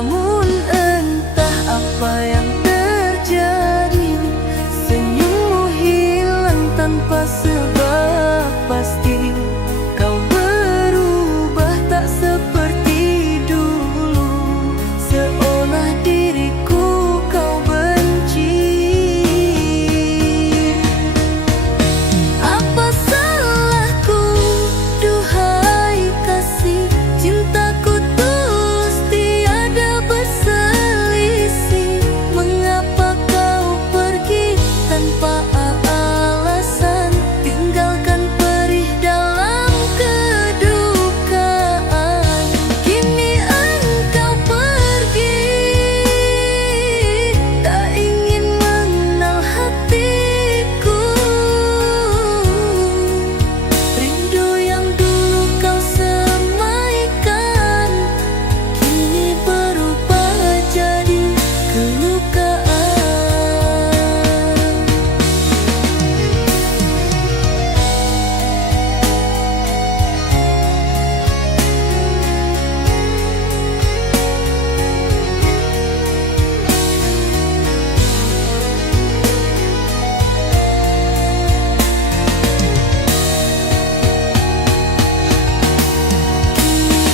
Namun entah apa yang terjadi, senyummu hilang tanpa sebab pasti. Kau berubah tak seperti dulu, seolah diriku kau benci. Apa salahku, duhai kasih? Cintaku tulus tiada berselisih. Mengapa kau pergi tanpa alasan, tinggalkan perih dalam kedukaan? Kini engkau pergi, tak ingin mengenal hatiku. Rindu yang dulu kau semaikan, kini berubah jadi kelukaan.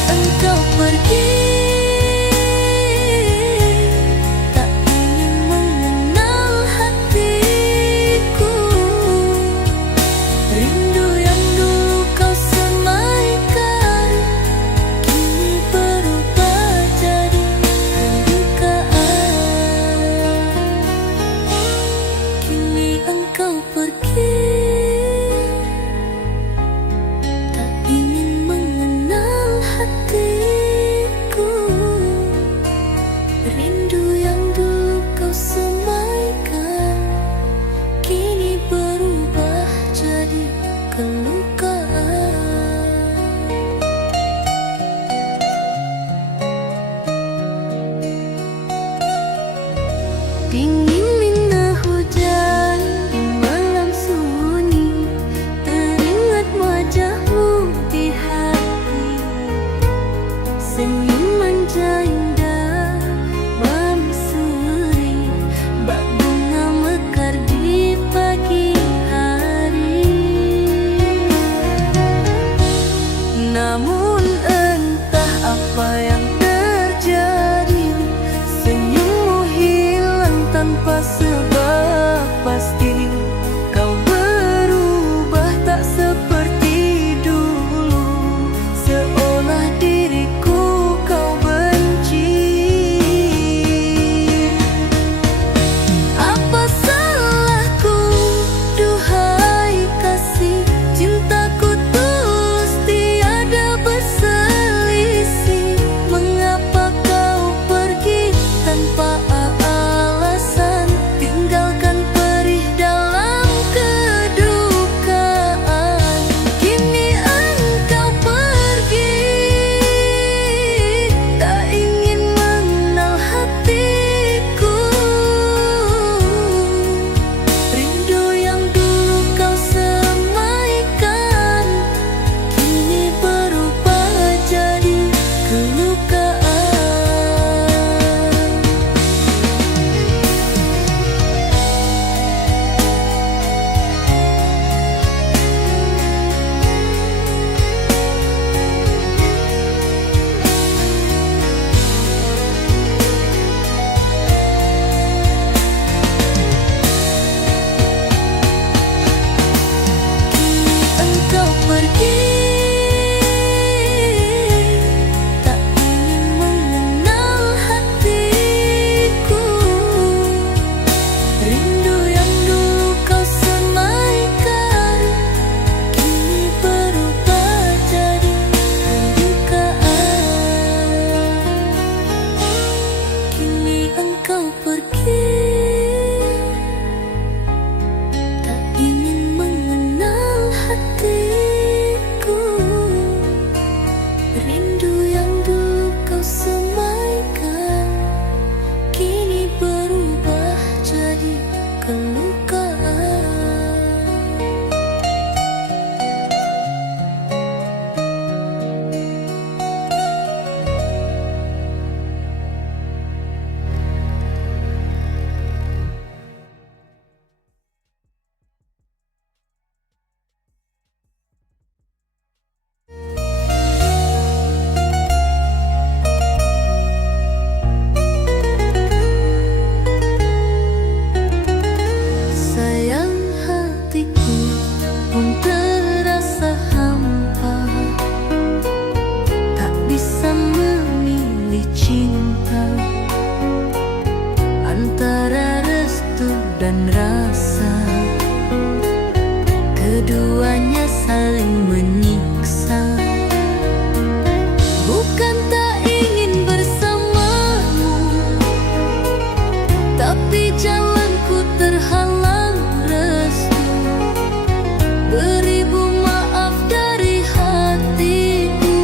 Engkau pergi, tak ingin mengenal hatiku. Rindu yang dulu kau semaikan, kini berubah jadi kedukaan. Kini engkau pergi, tak ingin mengenal hatiku. Rindu yang dulu kau semaikan, kini berubah jadi kelukaan. Dinginnya hujan di malam sunyi, teringat wajahmu di hati. Senyum manja indah memsuri, bak bunga mekar di pagi hari. Namun entah apa yang terjadi, senyummu hilang tanpa sebab pasti. Kau berubah tak seperti dulu, seolah diriku kau benci. Apa salahku, duhai kasih? Cintaku tulus tiada berselisih. Mengapa kau pergi tanpa alasan, tinggalkan perih dalam kedukaan? Kini engkau pergi, tak ingin mengenal hatiku. Rindu yang dulu kau semaikan, kini berubah jadi kelukaan. Engkau pergi, tak ingin mengenal hatiku. Rindu yang dulu kau semaikan, kini berubah jadi kedukaan. Kini engkau pergi, tak ingin mengenal hatiku. Rindu yang dulu kau semaikan, kini berubah jadi kelukaan. dan rasa, keduanya saling menyiksa. Bukan tak ingin bersamamu, tapi jalanku terhalang restu. Beribu maaf dari hatiku,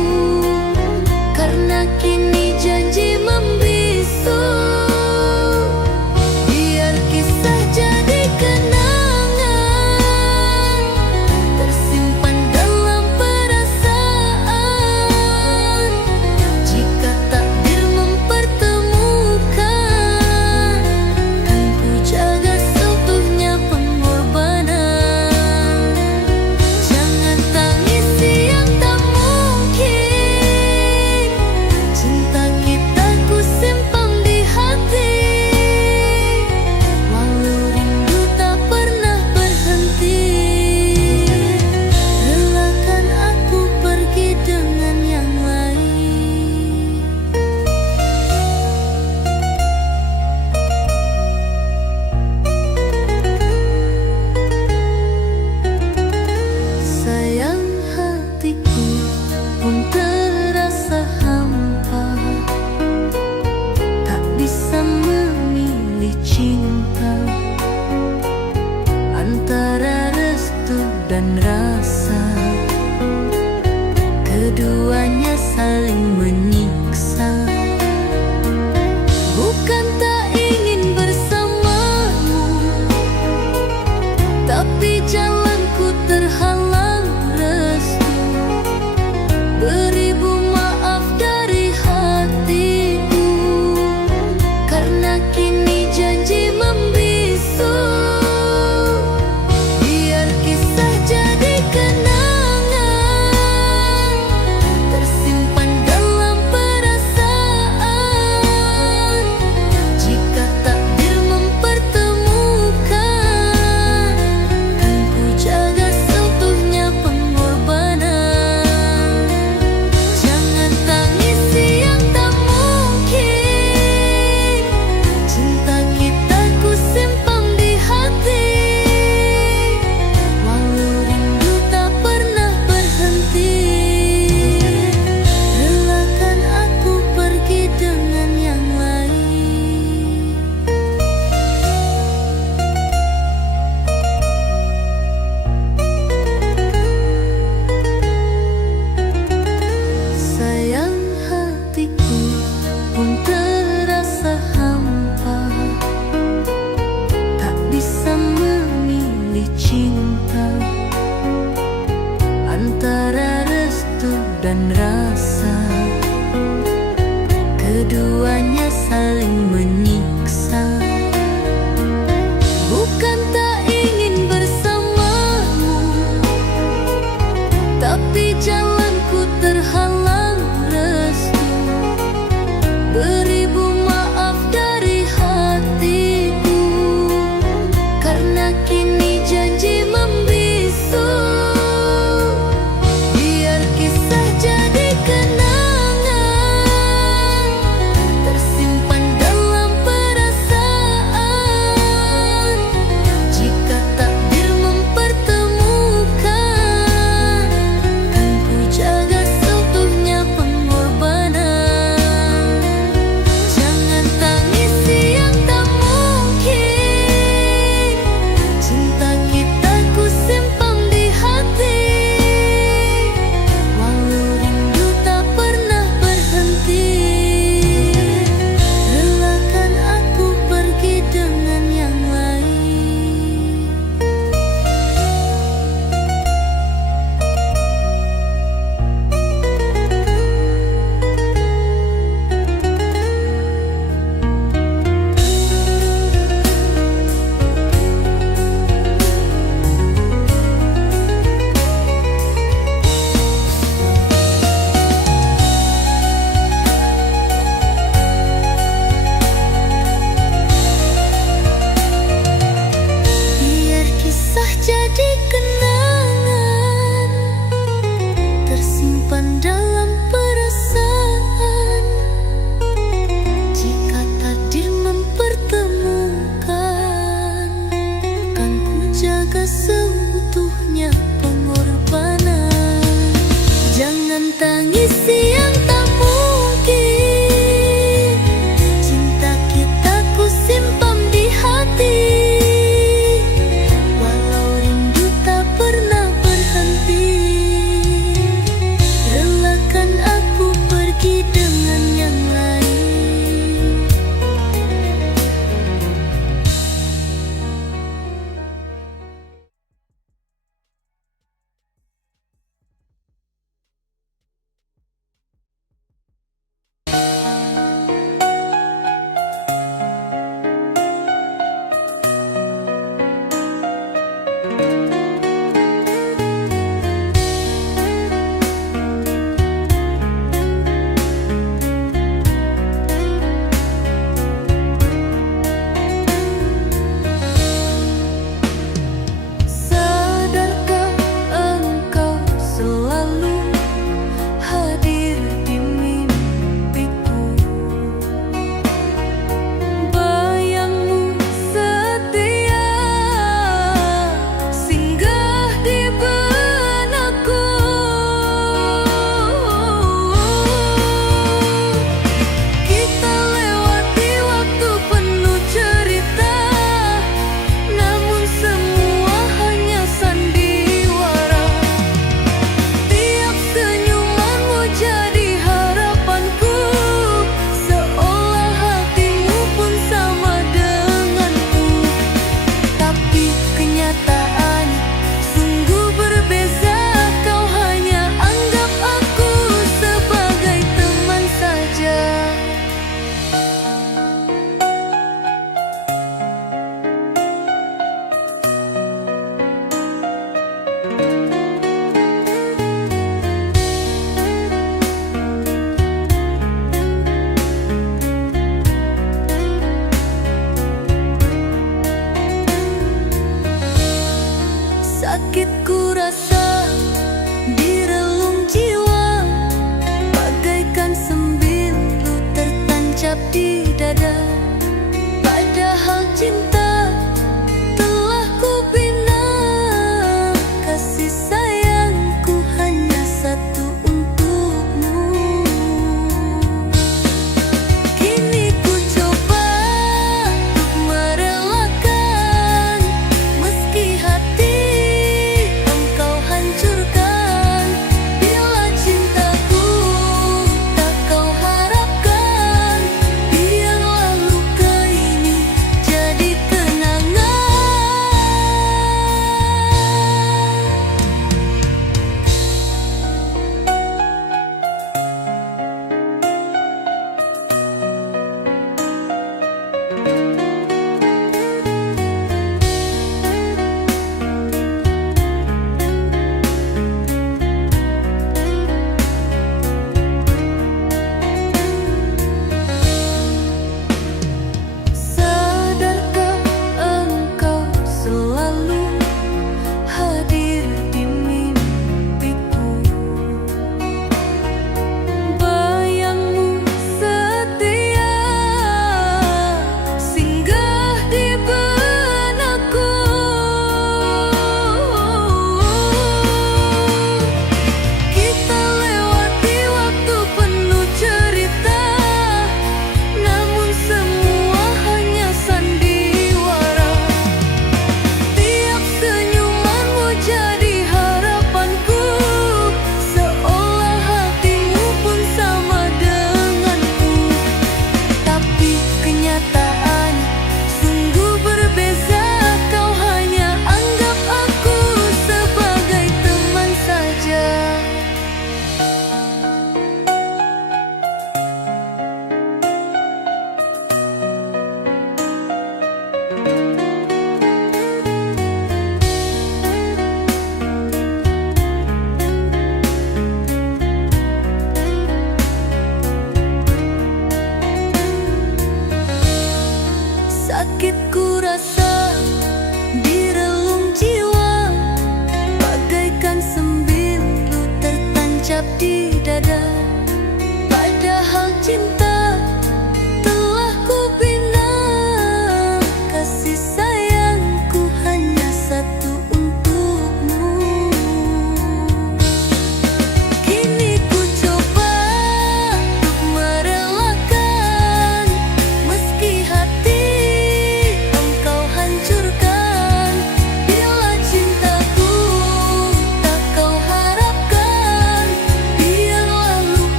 karena kini janji membisu. Biar kisah jadi kenangan, tersimpan dalam perasaan. Jika takdir mempertemukan, kan ku jaga seutuhnya pengorbanan. Jangan tangisi yang tak mungkin, cinta kita ku simpan di hati. Walau rindu tak pernah berhenti, relakan aku pergi dengan yang lain. Sayang, hatiku pun terasa hampa, tak bisa memilih cinta antara restu dan rasa, keduanya saling menyiksa. Bukan tak ingin bersamamu, tapi jalanku terhalang restu. Beribu maaf dari hatiku, karena kini janji membisu. Biar kisah jadi kenangan, tersimpan dalam perasaan. Jika takdir mempertemukan, kan ku jaga seutuhnya pengorbanan. Jangan tangisi yang tak mungkin, cinta kita ku simpan di hati. Walau rindu tak pernah berhenti, relakan aku pergi dengan yang lain. Sayang, hatiku pun terasa hampa, tak bisa memilih cinta antara restu dan rasa, keduanya saling menyiksa. Bukan tak ingin bersamamu, tapi jalanku terhalang restu. Beribu maaf dari hatiku, karena kini janji membisu. Biar kisah jadi kenangan, tersimpan dalam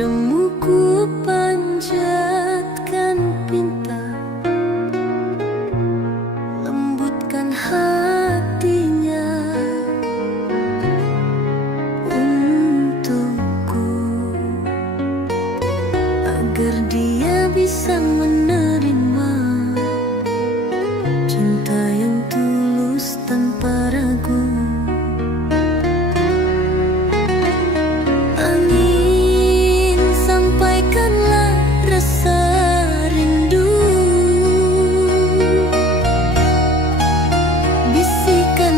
Padamu ku panjatkan pinta, lembutkan hatinya untukku, agar dia bisa menerima cinta yang tulus tanpa ragu. Angin, sampaikanlah rasa rindu, bisikan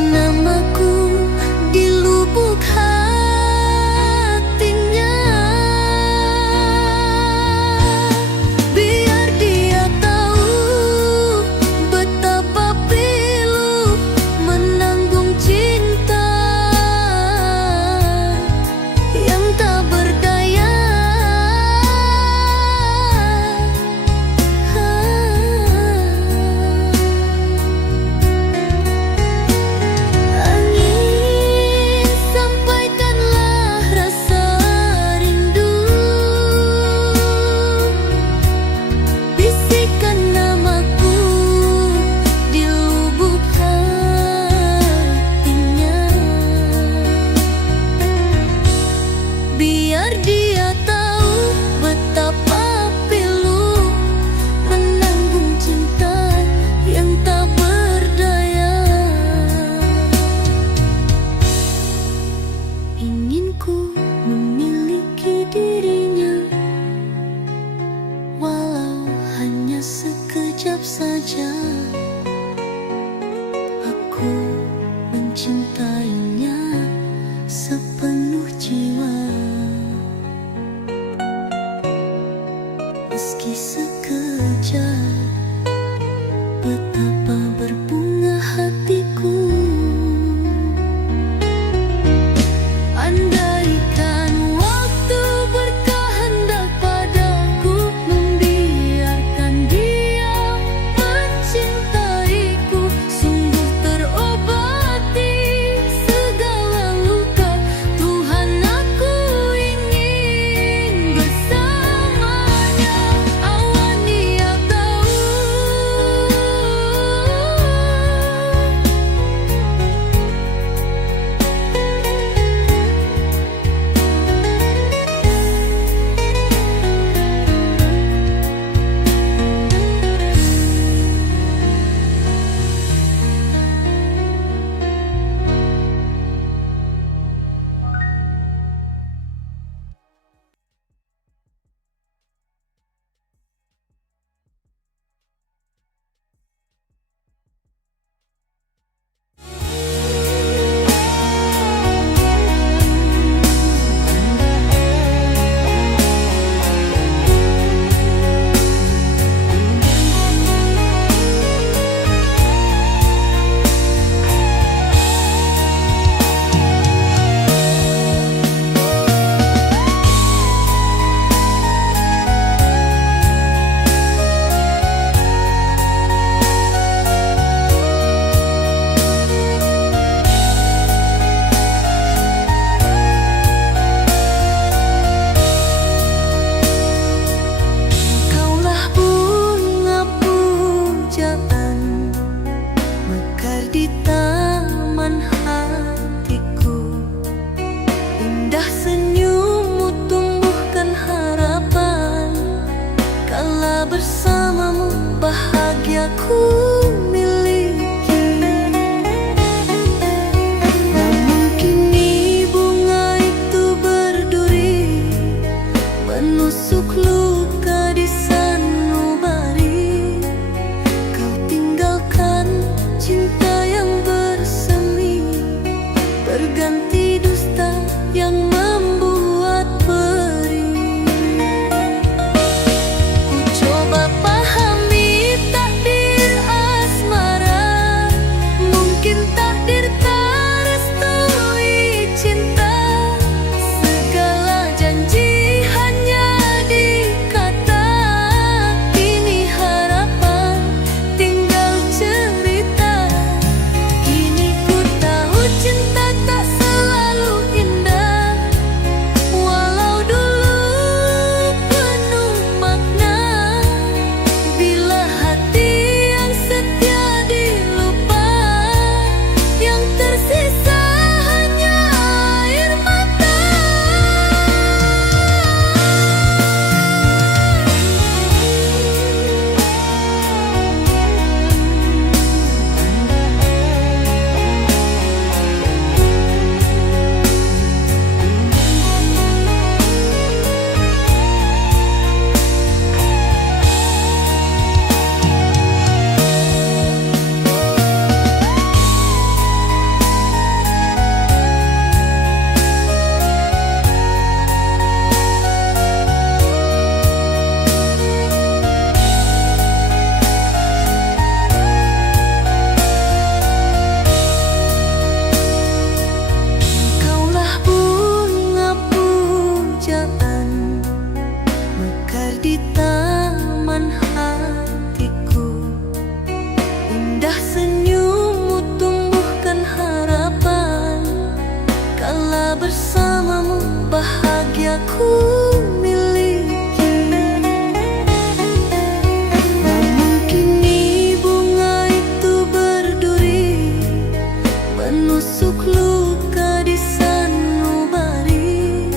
menusuk luka di sanubari.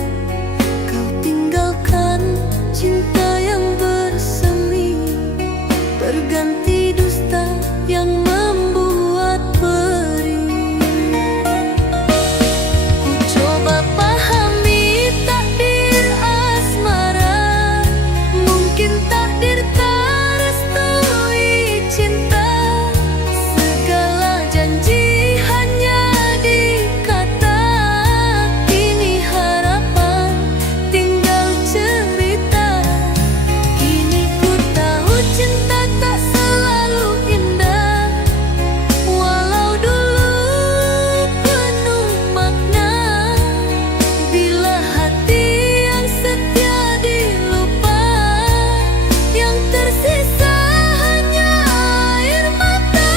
Kau tinggalkan cinta yang bersemi, berganti dusta yang membuat perih. Ku coba pahami takdir asmara, mungkin takdir tak restui cinta. Segala janji hanya di kata, kini harapan tinggal cerita. Kini ku tahu cinta tak selalu indah, walau dulu penuh makna. Bila hati yang setia dilupa, yang tersisa hanya air mata.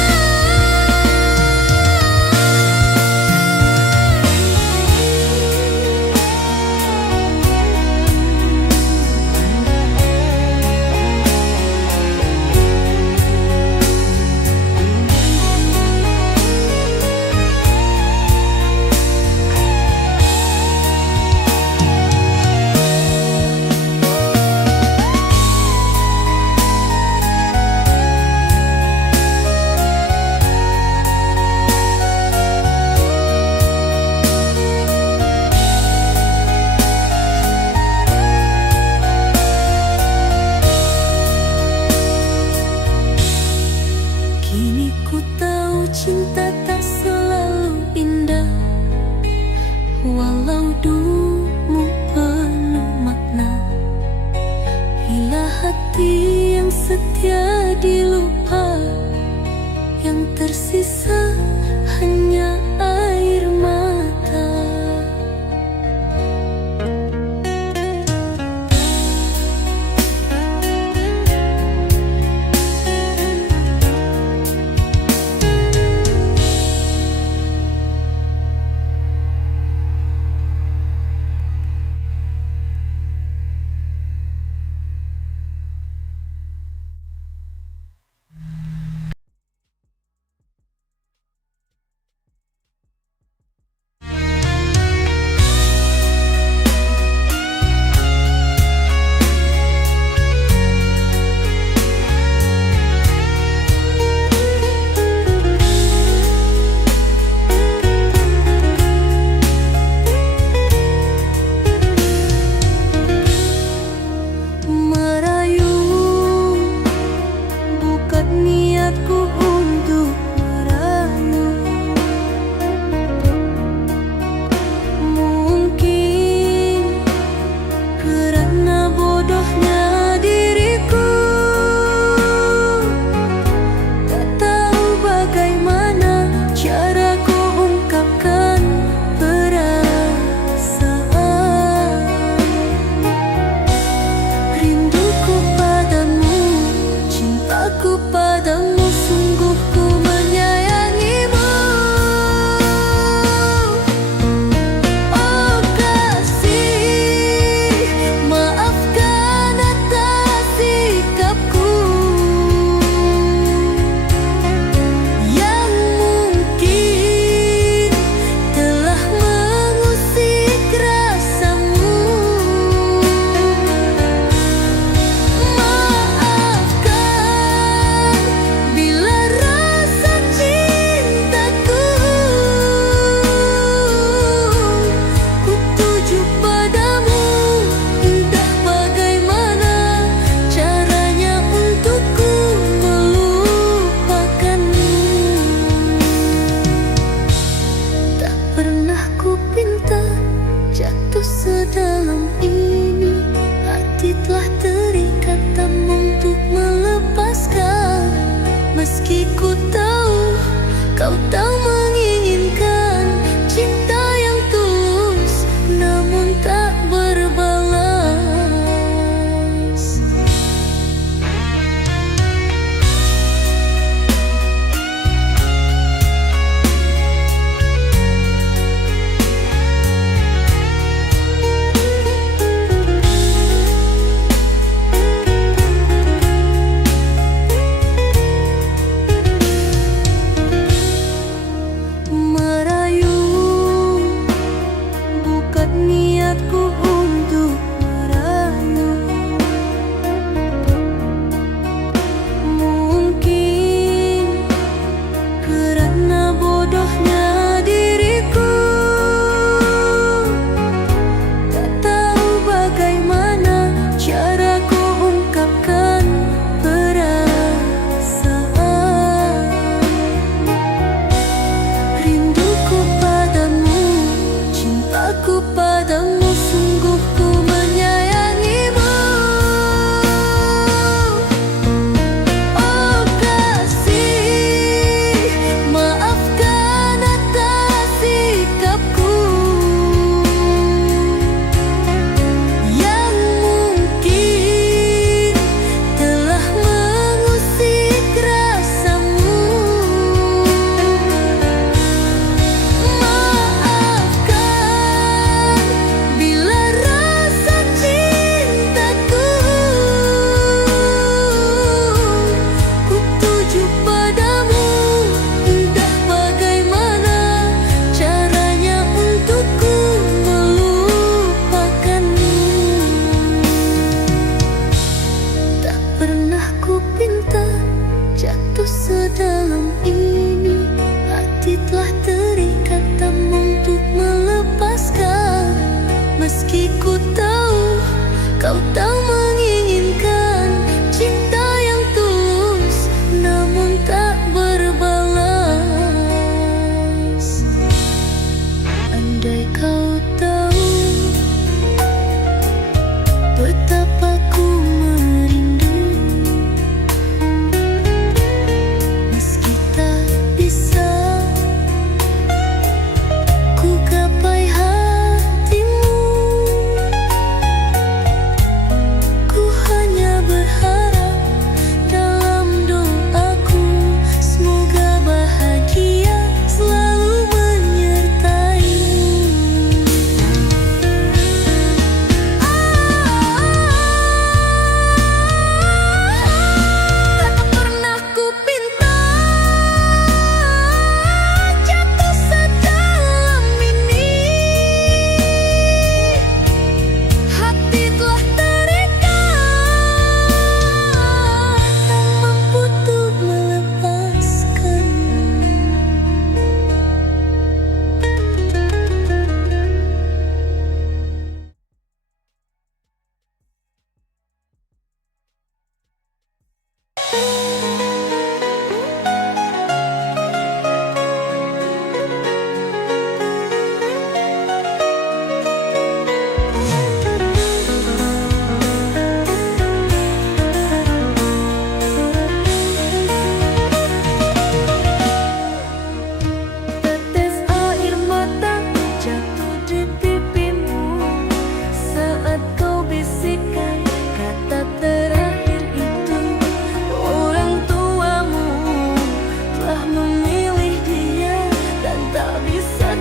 Kini ku tahu cinta tak selalu indah, walau dulu penuh makna. Bila hati yang setia dilupa, yang tersisa hanya air mata. Merayu bukan niatku untuk merayu, mungkin karena bodohnya diriku, tak tahu bagaimana cara ku ungkapkan perasaan. Rinduku padamu, cintaku padamu, sungguh ku menyayangimu. Oh kasih, maafkan atas sikapku yang mungkin telah mengusik rasamu. Maafkan bila rasa cintaku ku tuju padamu. Entah bagaimana caranya untukku melupakanmu. Tak pernah ku pinta jatuh sedalam ini, hati telah terikat tak mampu melepaskan. Meski ku tahu kau tak menginginkan cinta yang tulus, namun tak berbalas.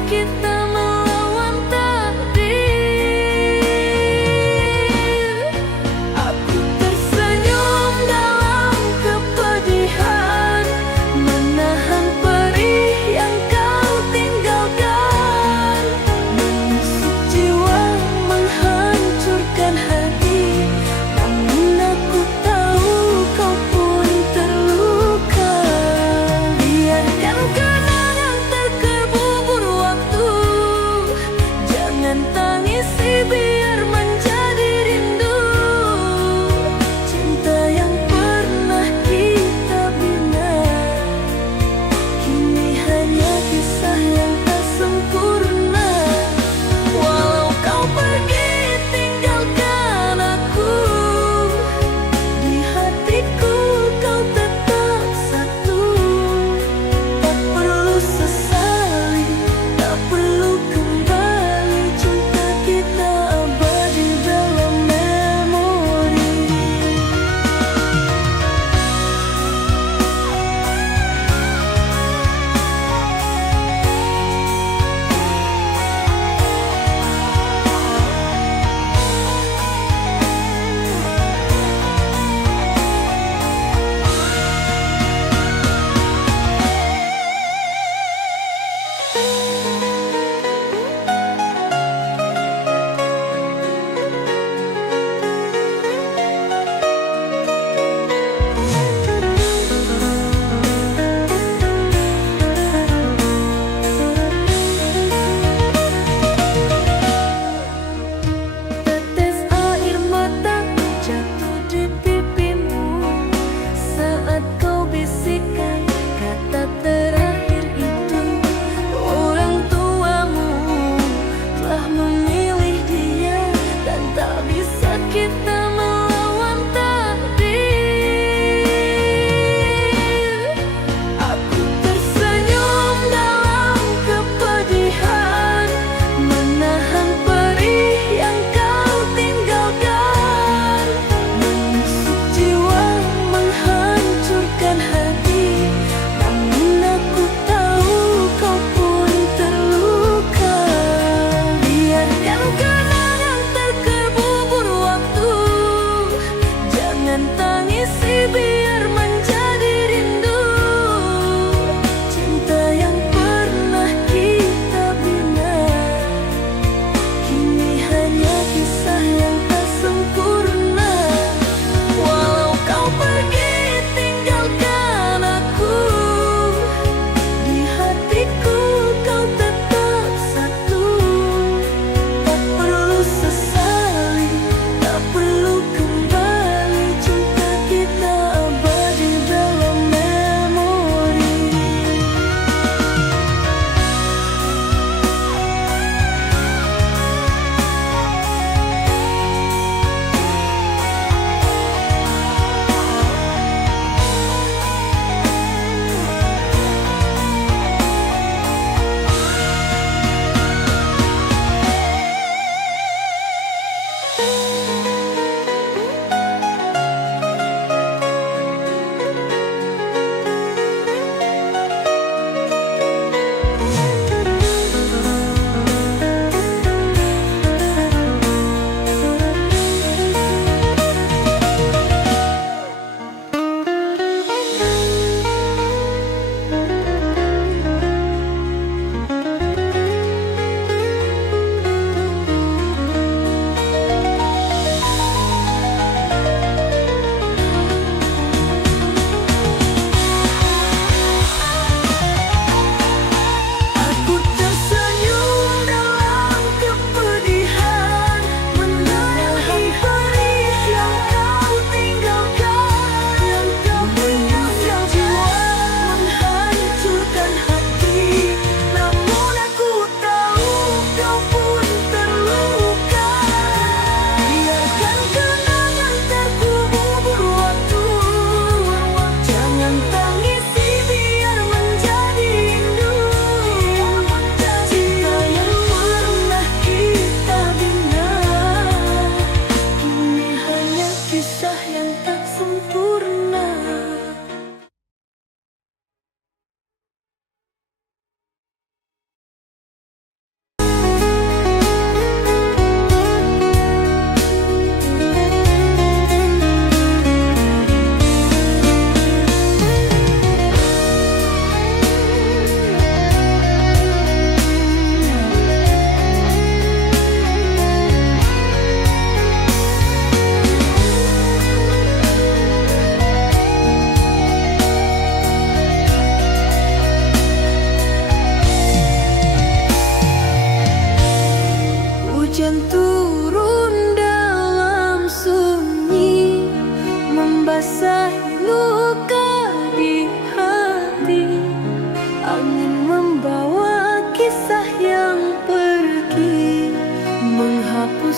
kita melawan takdir. Aku tersenyum dalam kepedihan, menahan perih yang kau tinggalkan. Menusuk jiwa, menghancurkan hati, namun aku tahu kau pun terluka. Biarkan kenangan terkubur waktu,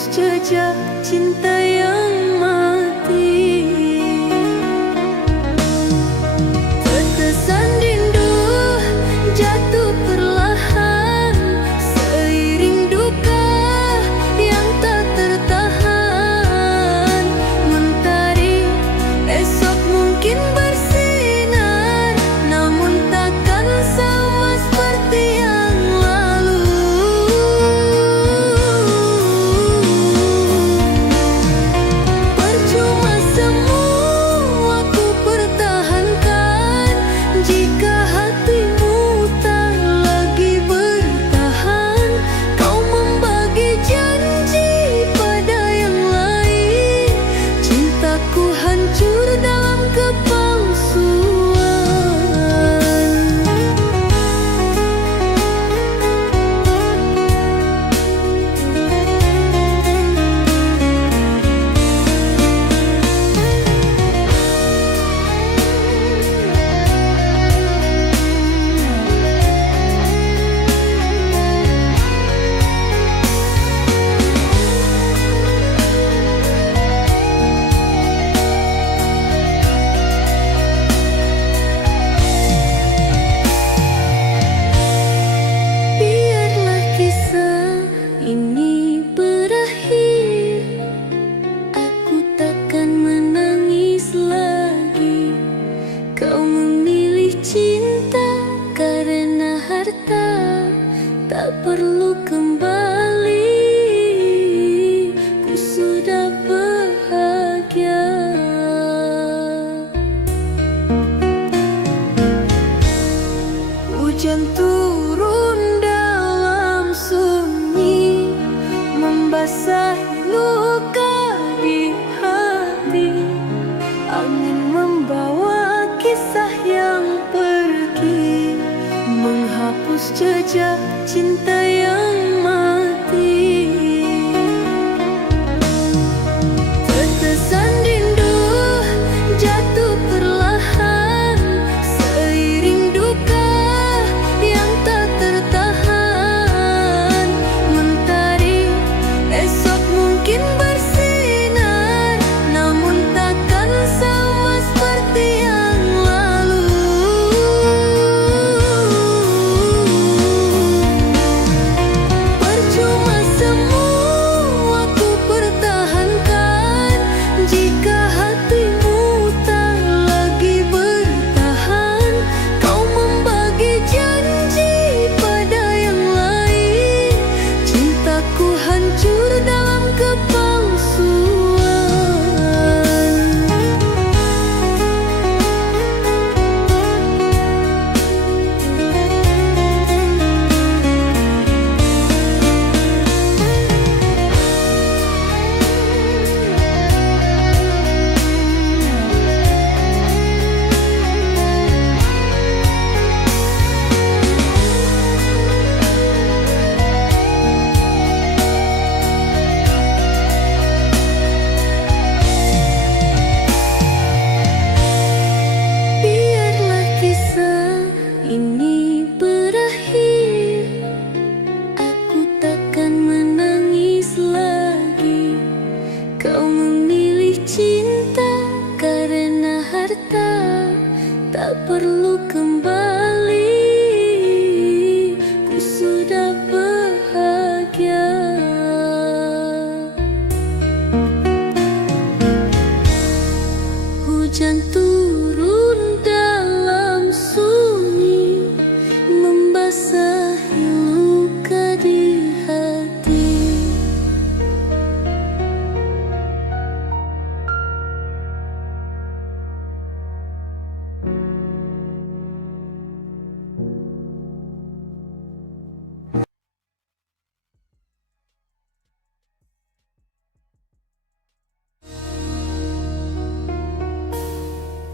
menghapus jejak cinta yang mati. Tetesan rindu jatuh perlahan, seiring duka yang tak tertahan. Mentari esok mungkin bersinar, namun takkan sama seperti yang lalu. Percuma semua ku pertahankan jika hatimu tak lagi bertahan. Kau membagi janji pada yang lain, cintaku hancur dalam kepalsuan. Biarlah kisah ini berakhir, aku takkan menangis lagi. Kau memilih cinta karena harta, tak perlu kembali. Ku sudah bahagia. Hujan turun dalam sunyi, membasahi luka di hati. Angin membawa kisah yang pergi, menghapus jejak cinta yang mati. Tetesan rindu jatuh perlahan, seiring duka yang tak tertahan. Mentari esok mungkin bersinar, namun takkan sama seperti yang lalu. Percuma semua ku pertahankan jika hatimu tak lagi bertahan. Kau membagi janji pada yang lain, cintaku hancur dalam kepalsuan. Biarlah kisah ini berakhir, aku takkan menangis lagi. Kau memilih cinta karena harta, tak perlu kembali. Ku sudah bahagia. Hujan turun dalam sunyi, membasahi luka di hati.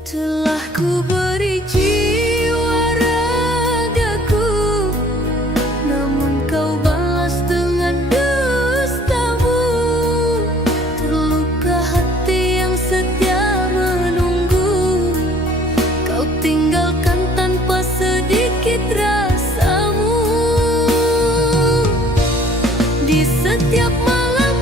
Telah ku beri jiwa ragaku, namun kau balas dengan dustamu. Terluka hati yang setia menunggu, kau tinggalkan tanpa sedikit rasamu. Di setiap malam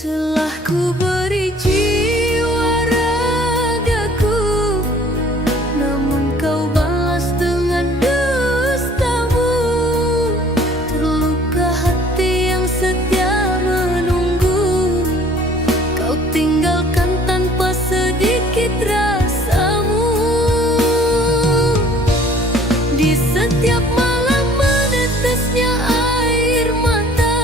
Telah ku beri jiwa ragaku, namun kau balas dengan dustamu. Terluka hati yang setia menunggu, kau tinggalkan tanpa sedikit rasamu. Di setiap malam menetesnya air mata,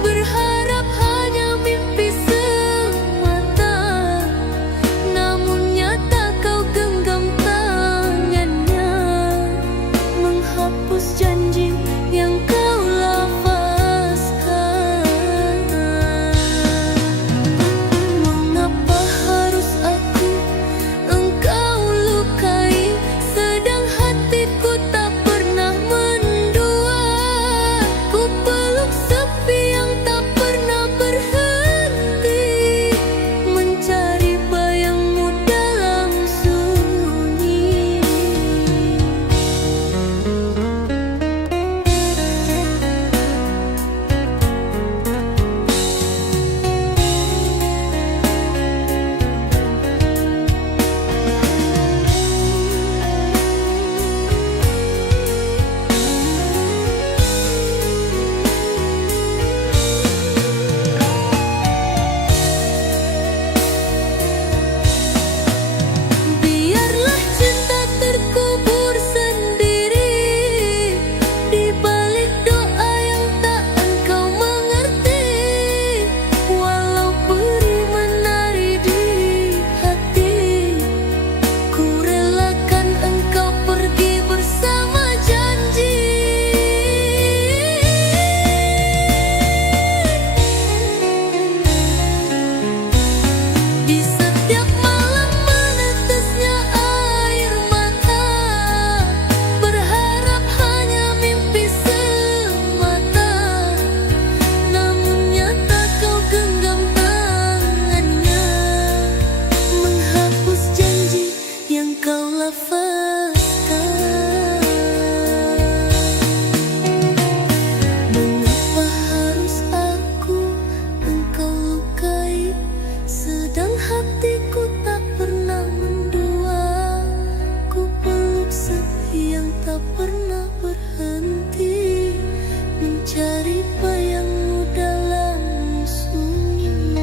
berharap hanya mimpi semata. Namun nyata kau genggam tangannya, menghapus janji yang kau lafazkan. Mengapa harus aku engkau lukai, sedang hatiku tak pernah mendua. Ku peluk sepi yang tak pernah berhenti, mencari bayangmu dalam sunyi. Biarlah cinta terkubur sendiri di balik doa yang tak engkau mengerti. Walau perih menari di hati, ku relakan engkau pergi bersama janji. Di setiap malam menetesnya air mata, berharap hanya mimpi semata. Namun nyata kau genggam tangannya, menghapus janji yang kau lafazkan. Mengapa harus aku engkau lukai, sedang hatiku tak pernah mendua. Ku peluk sepi yang tak pernah berhenti, mencari bayangmu dalam sunyi.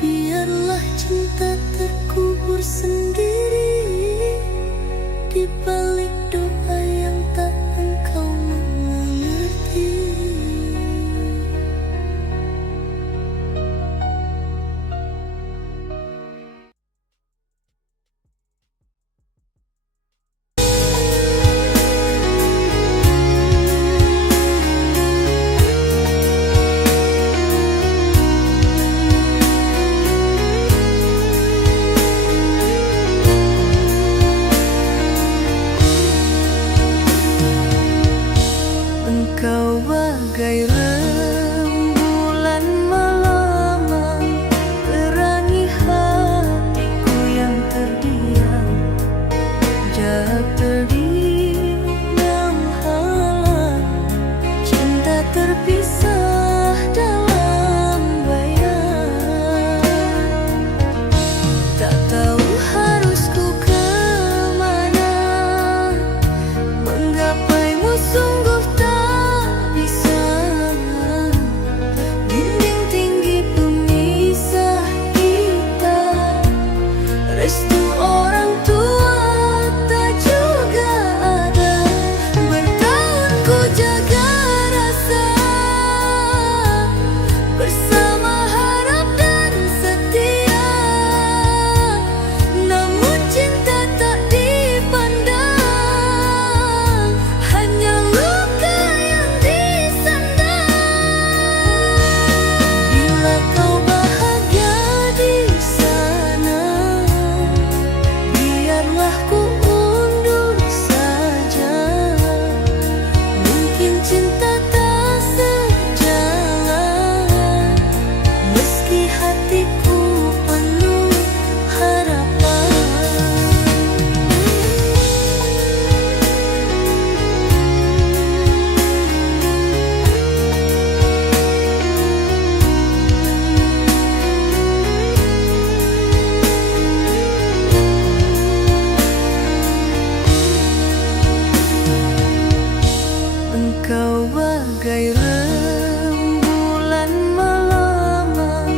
Biarlah cinta terkubur sendiri di balik doa yang tak engkau mengerti. Engkau bagai rembulan malam, terangi hatiku yang terdiam. Jarak terdiam halang, cinta terpisah dalam bayang. Tak tahu harus ku kemana, menggapaimu sungguh tak bisa bagai rembulan malam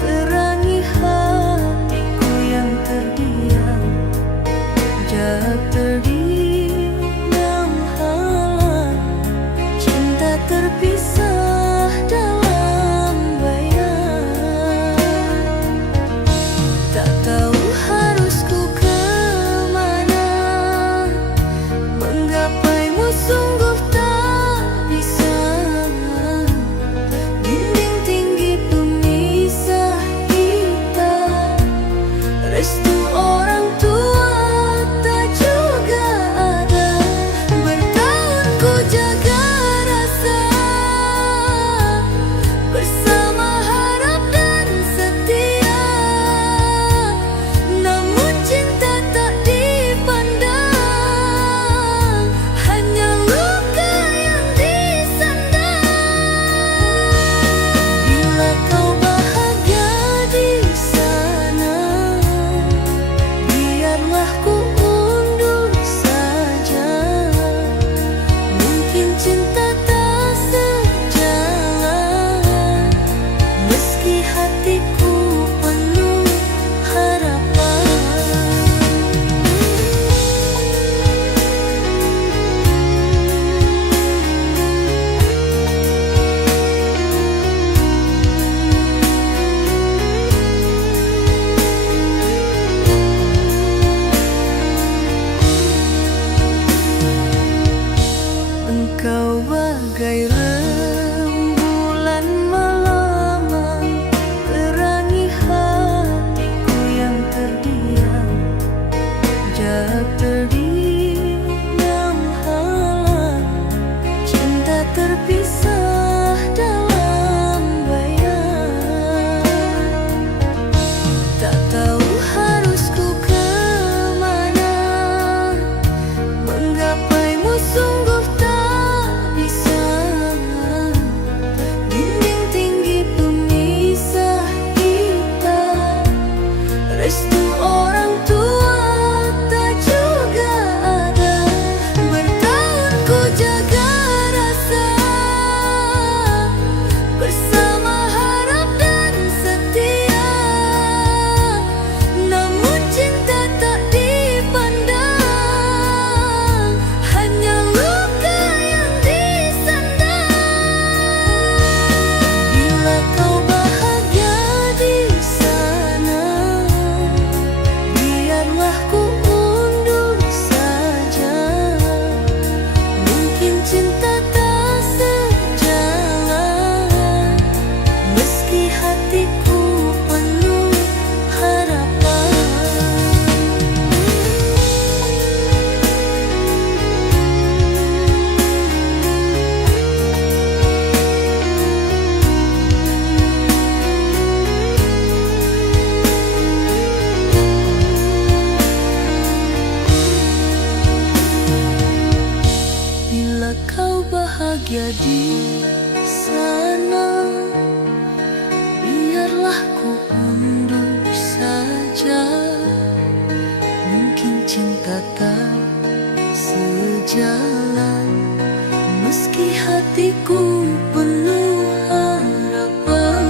terangi hatiku yang terdiam, jauh terdiam halang cinta terpisah dalam bayang. Tak tahu harus ku kemana, menggapaimu sungguh tak bisa. Dinding tinggi pemisah kita, restu orang tua tak juga ada. Bertahun ku jaga rasa, bersama harap dan setia. Namun cinta tak dipandang, hanya luka yang disandang. Bila kau bahagia di sana, biarlah ku undur saja. Mungkin cinta tak sejalan, meski hatiku penuh harapan. Engkau bagai rembulan malam terangi hatiku yang terdiam, jauh terdiam halang cinta terpisah dalam bayang. Tak tahu harus ku kemana, menggapaimu sungguh tak bisa. Dinding tinggi pemisah kita, restu orang tua tak juga ada. Bertahun ku jaga rasa, bersama harap dan setia. Namun cinta tak dipandang, hanya luka yang disandang. Bila kau bahagia di sana, biarlah ku undur saja. Mungkin cinta tak sejalan, meski hatiku penuh harapan. Bila kau bahagia di sana, biarlah ku undur saja. Mungkin cinta tak sejalan, meski hatiku penuh harapan.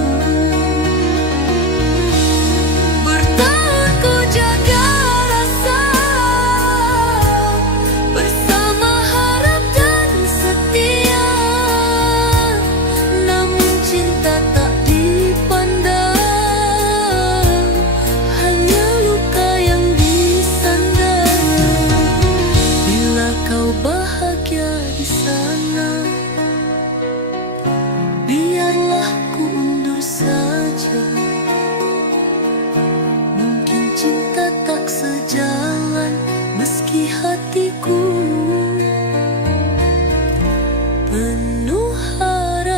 Bertahun ku jaga rasa, bersama harap dan setia. Namun cinta tak dipandang, hanya luka yang disandang. Bila kau bahagia di sana, biarlah ku undur saja. Mungkin cinta tak sejalan, meski hatiku penuh harapan.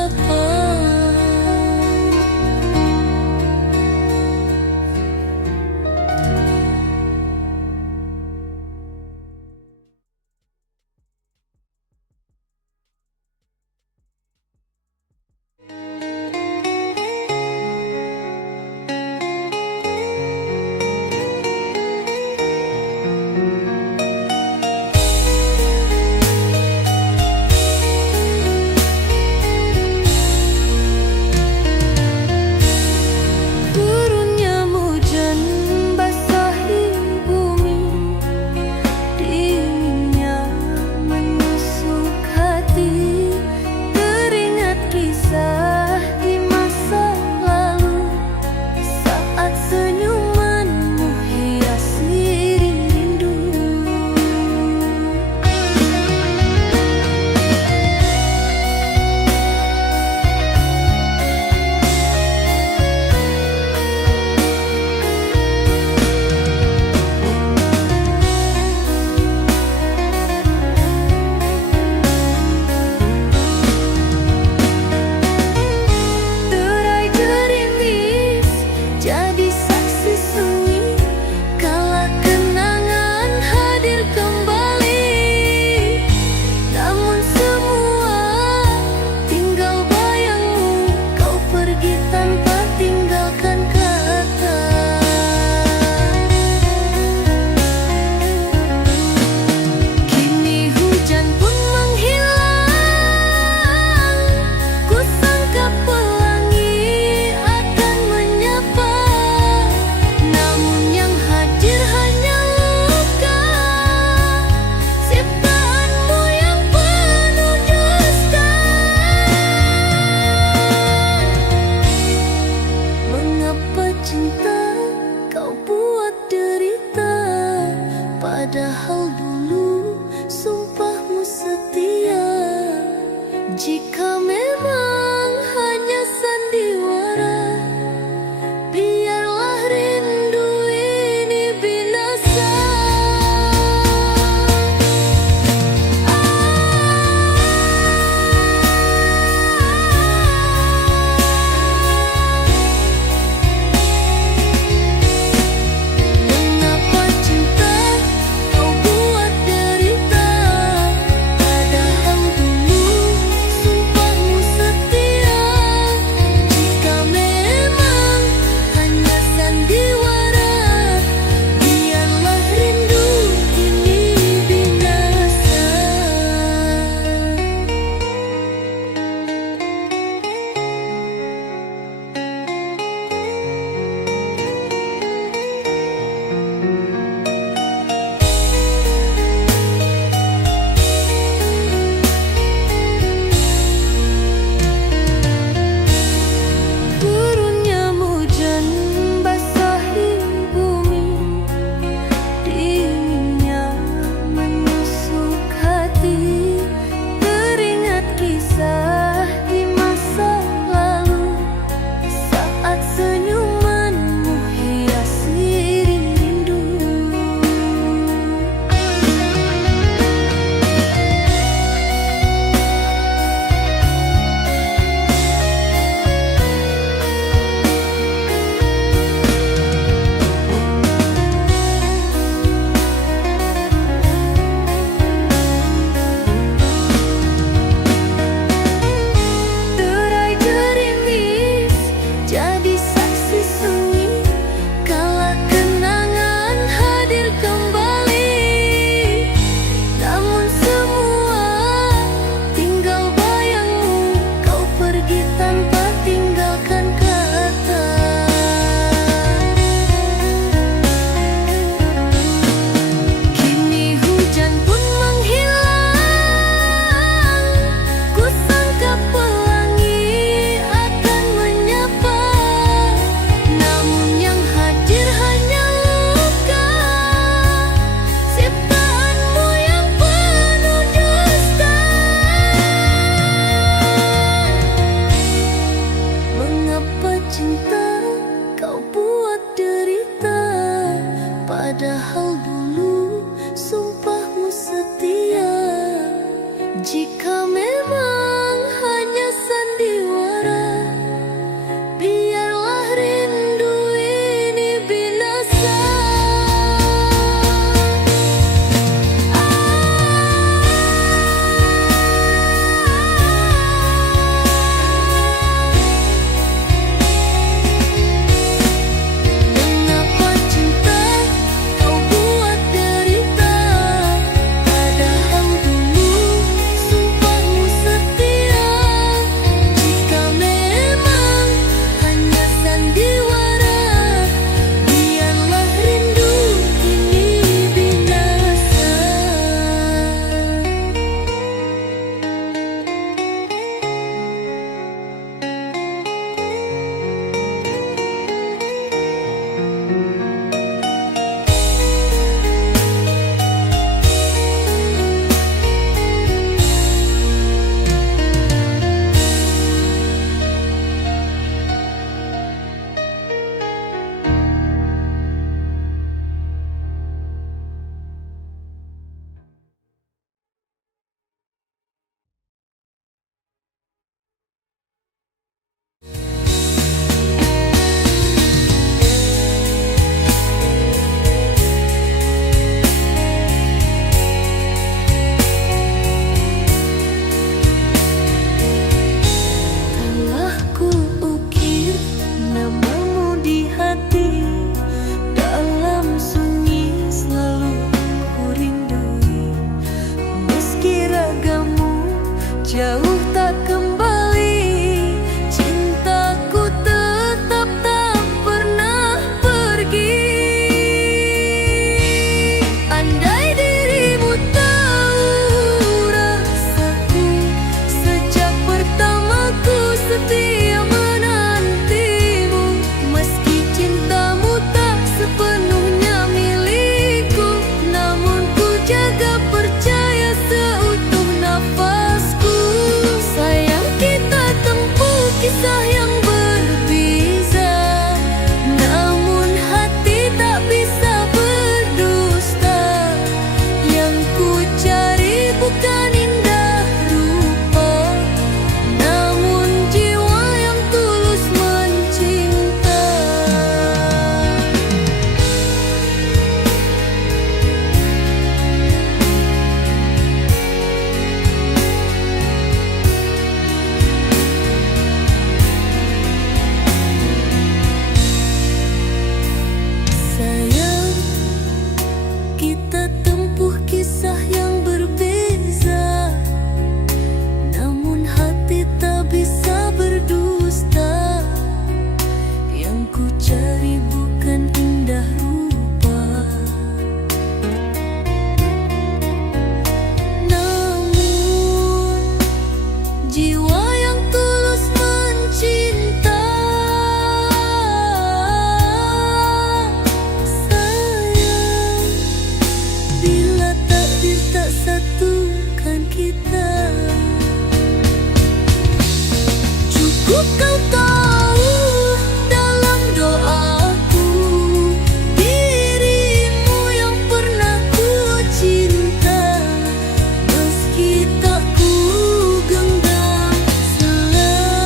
Jika memang hanya sandiwara, biarlah rindu ini binasa. Mengapa cinta kau buat derita? Padahal dulu sumpahmu Kau tahu dalam doaku, dirimu yang pernah ku cinta, meski tak ku genggam selamanya.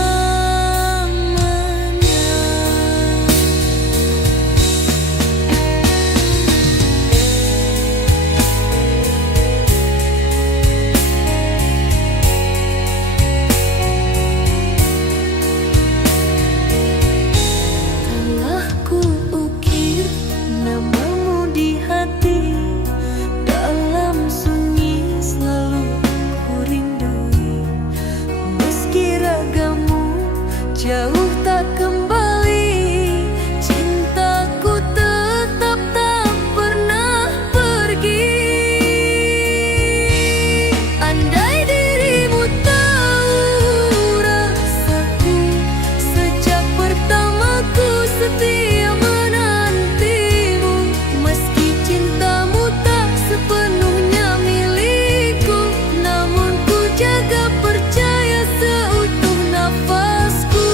Telah ku ukir namamu di hati, dalam sunyi selalu ku rindui. Meski ragamu jauh tak kembali, cintaku tetap tak pernah pergi. Andai dirimu tahu rasaku, sejak pertama ku setia menantimu. Meski cintamu tak sepenuhnya milikku, namun ku jaga percaya seutuh nafasku.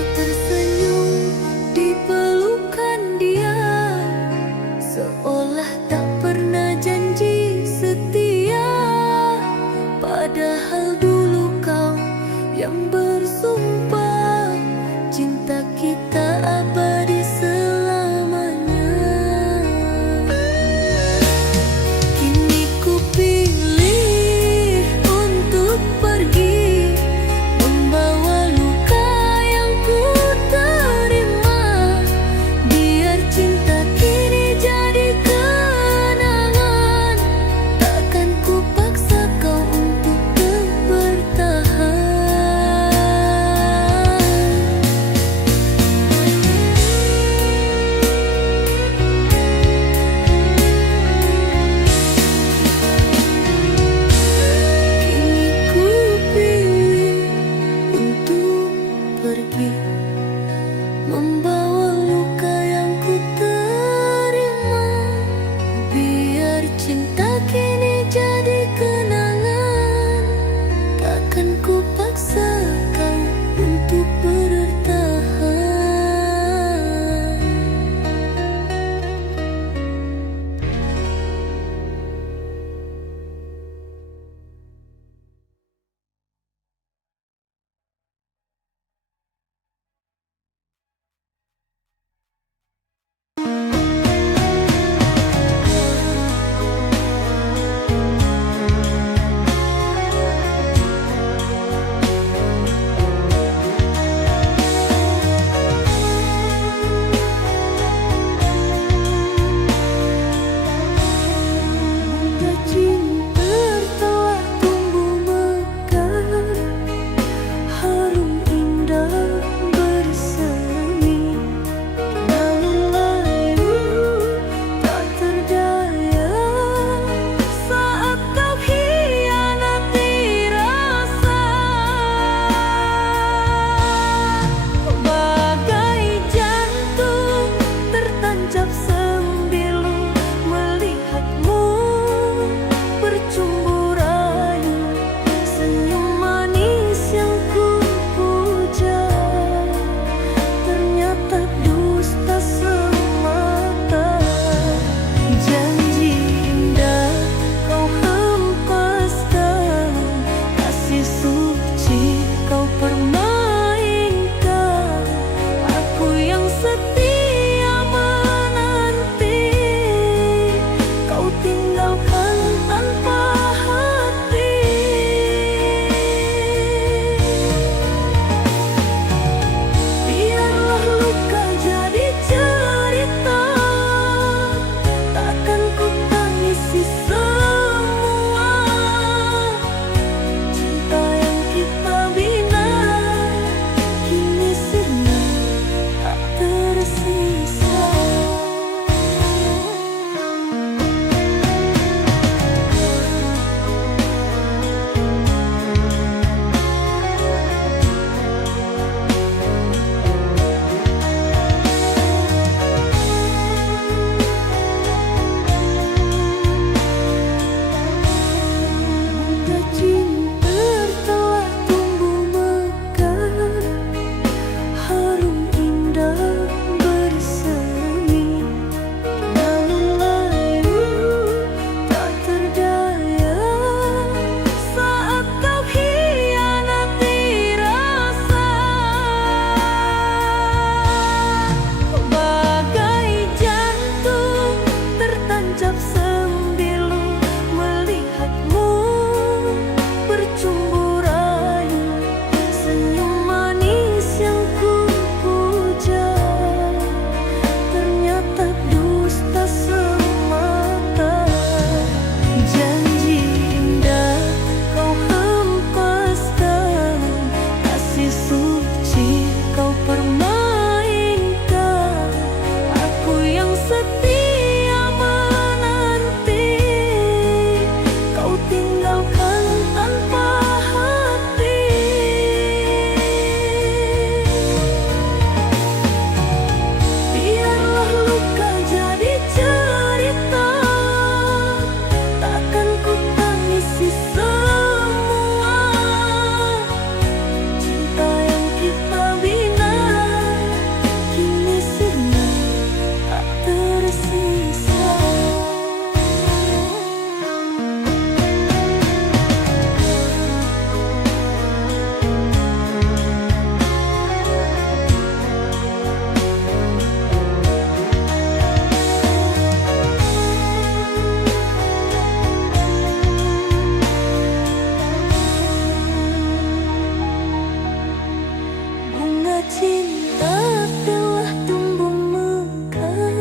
kau tersenyum di pelukan dia, seolah tak pernah janji setia. Padahal dulu kau yang bersumpah cinta kita abadi selamanya. Kini ku pilih untuk pergi, membawa luka yang ku Cinta telah tumbuh mekar,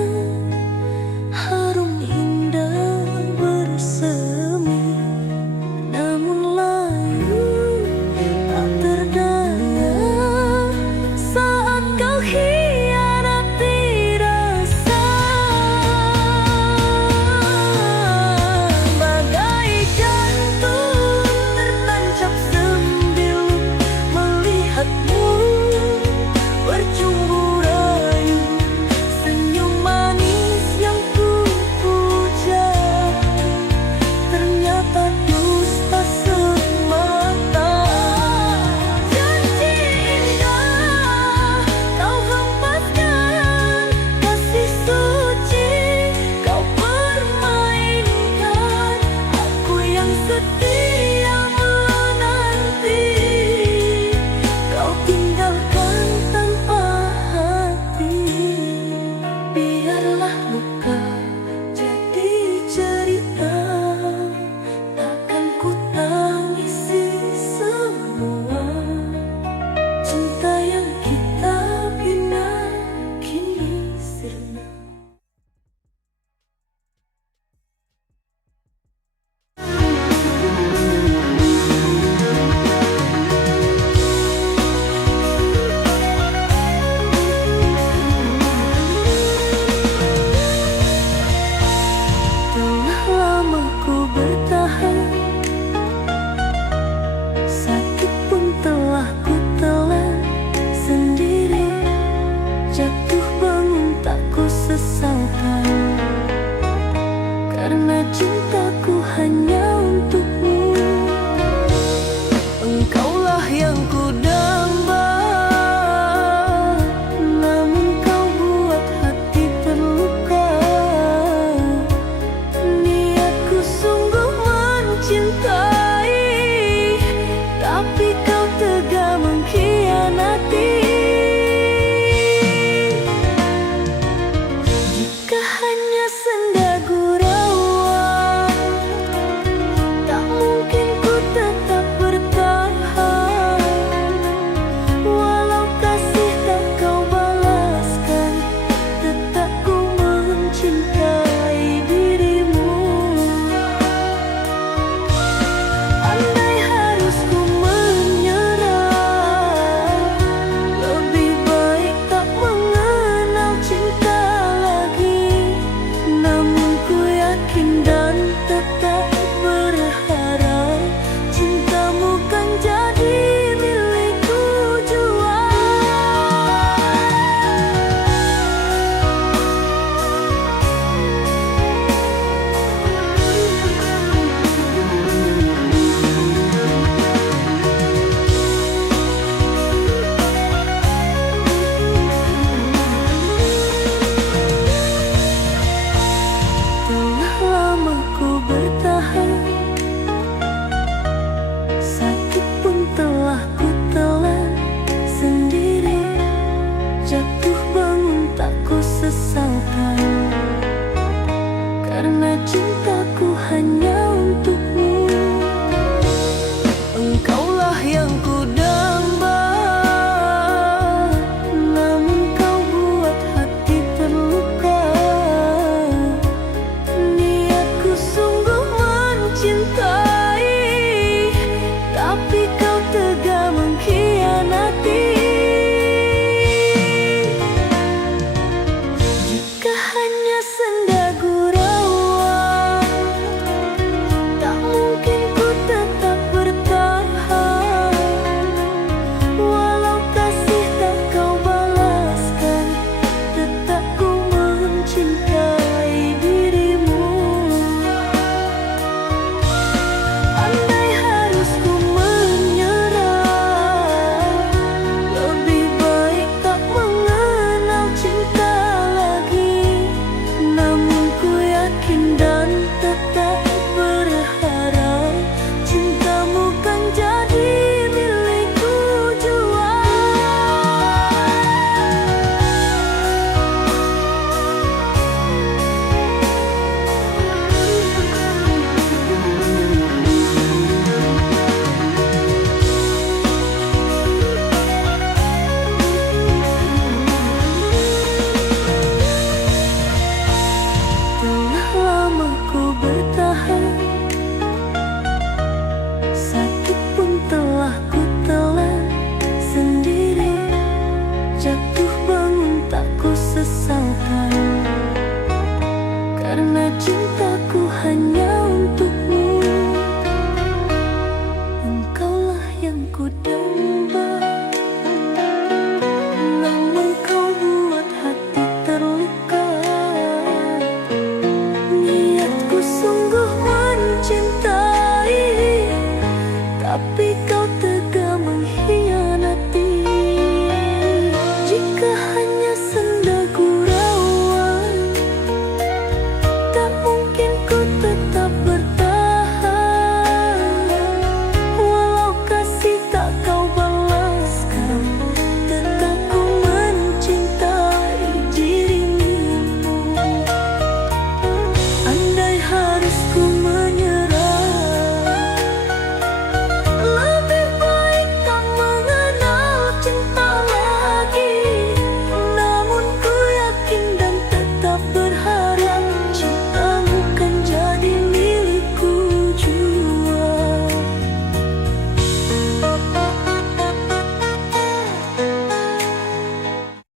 harum indah bersemi. Namun layu tak terdaya saat kau hianati rasa. Bagai jantung tertancap sembilu melihatmu Jatuh bangun tak ku sesalkan, karena cinta